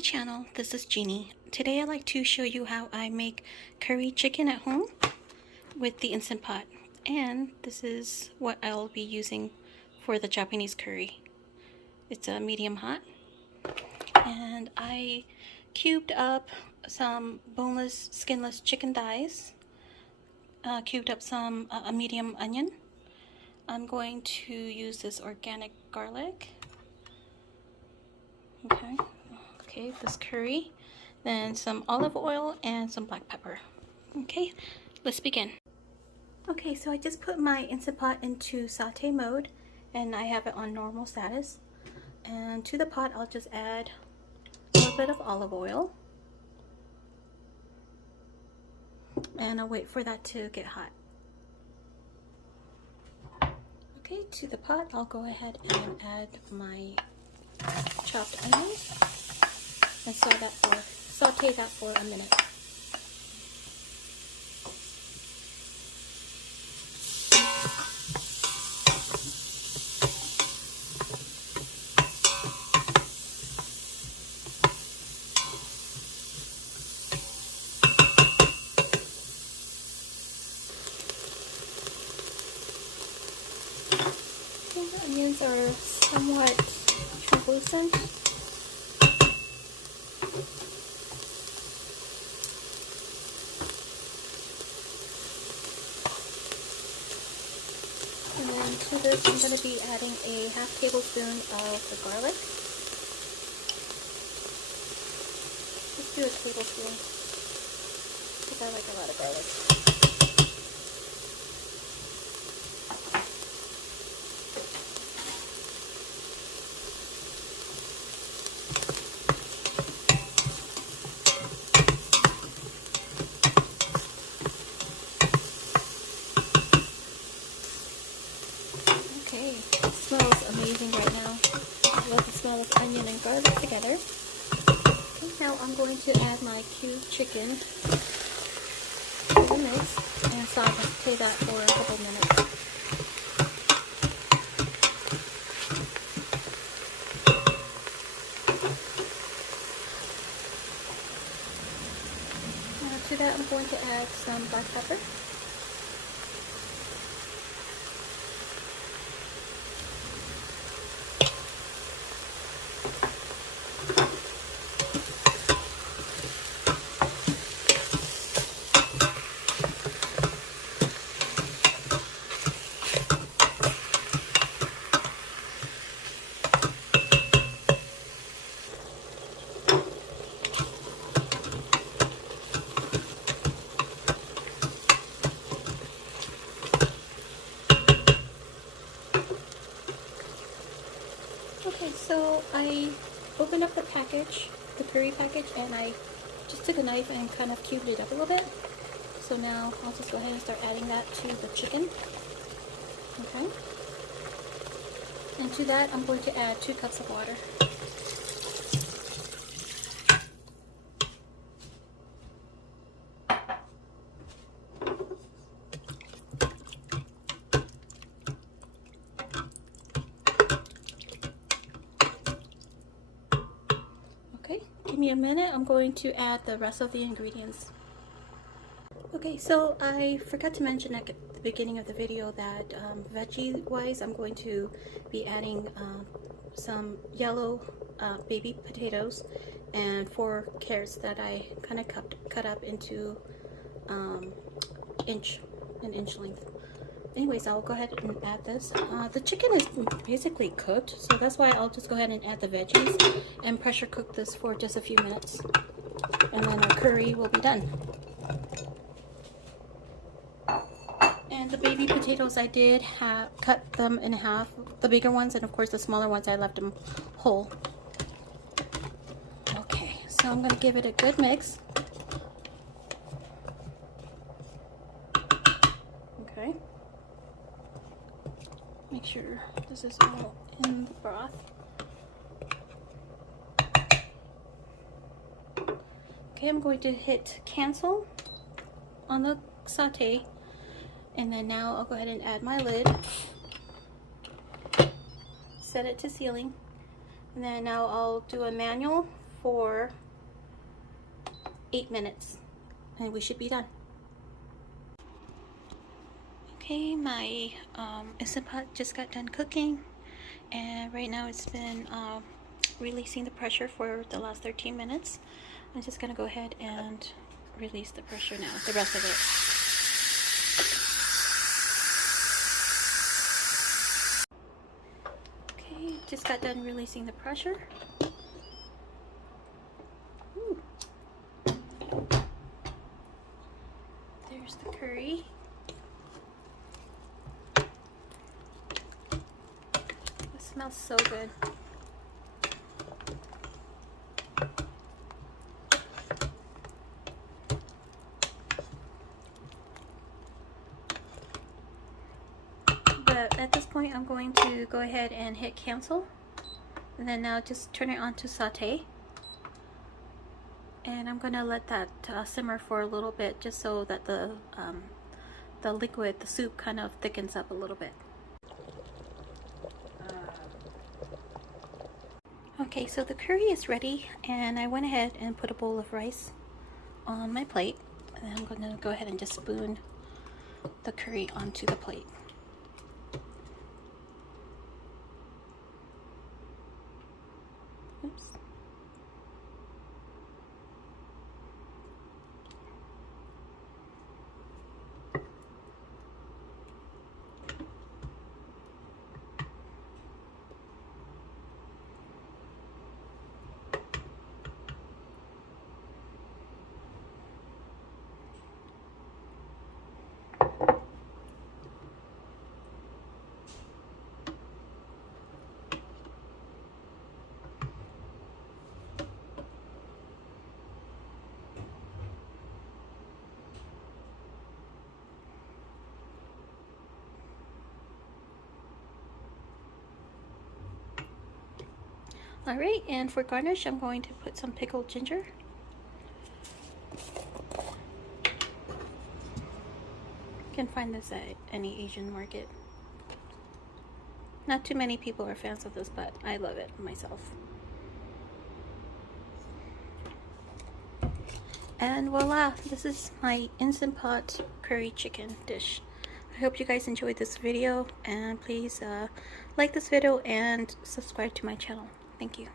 my channel, this is Jeanne. Today I'd like to show you how I make curry chicken at home with the Instant Pot. And this is what I'll be using for the Japanese curry. It's a medium hot. And I cubed up some boneless, skinless chicken thighs. Cubed up some a medium onion. I'm going to use this organic garlic. Okay, this curry, then some olive oil and some black pepper. Okay, let's begin. Okay, so I just put my Instant Pot into saute mode and I have it on normal status. And to the pot, I'll just add a little bit of olive oil. And I'll wait for that to get hot. Okay, to the pot, I'll go ahead and add my chopped onions and saute that for a minute. The onions are somewhat translucent. And then to this, I'm going to be adding a half tablespoon of the garlic. Let's do a tablespoon because I like a lot of garlic. Okay, it smells amazing right now. I love the smell of onion and garlic together. Okay, now I'm going to add my cubed chicken to the mix and saute that for a couple minutes. Now to that, I'm going to add some black pepper. Okay, so I opened up the package, the curry package, and I just took a knife and kind of cubed it up a little bit. So now I'll just go ahead and start adding that to the chicken. Okay. And to that, I'm going to add 2 cups of water. Give me a minute, I'm going to add the rest of the ingredients. Okay, so I forgot to mention at the beginning of the video that veggie wise, I'm going to be adding some yellow baby potatoes and 4 carrots that I kind of cut up into an inch length. Anyways, I'll go ahead and add this. The chicken is basically cooked, so that's why I'll just go ahead and add the veggies and pressure cook this for just a few minutes. And then our curry will be done. And the baby potatoes, I did cut them in half, the bigger ones, and of course the smaller ones I left them whole. Okay, so I'm going to give it a good mix. Okay. Make sure this is all in the broth. Okay, I'm going to hit cancel on the saute, and then now I'll go ahead and add my lid, set it to sealing, and then now I'll do a manual for 8 minutes and we should be done. Okay, my Instant Pot just got done cooking, and right now it's been releasing the pressure for the last 13 minutes. I'm just gonna go ahead and release the pressure now, the rest of it. Okay, just got done releasing the pressure. Ooh. There's the curry. It smells so good. But at this point, I'm going to go ahead and hit cancel, and then now just turn it on to saute, and I'm going to let that simmer for a little bit, just so that the liquid, the soup, kind of thickens up a little bit. Okay, so the curry is ready, and I went ahead and put a bowl of rice on my plate, and then I'm going to go ahead and just spoon the curry onto the plate. Oops. Alright, and for garnish, I'm going to put some pickled ginger. You can find this at any Asian market. Not too many people are fans of this, but I love it myself. And voila, this is my Instant Pot curry chicken dish. I hope you guys enjoyed this video, and please like this video and subscribe to my channel. Thank you.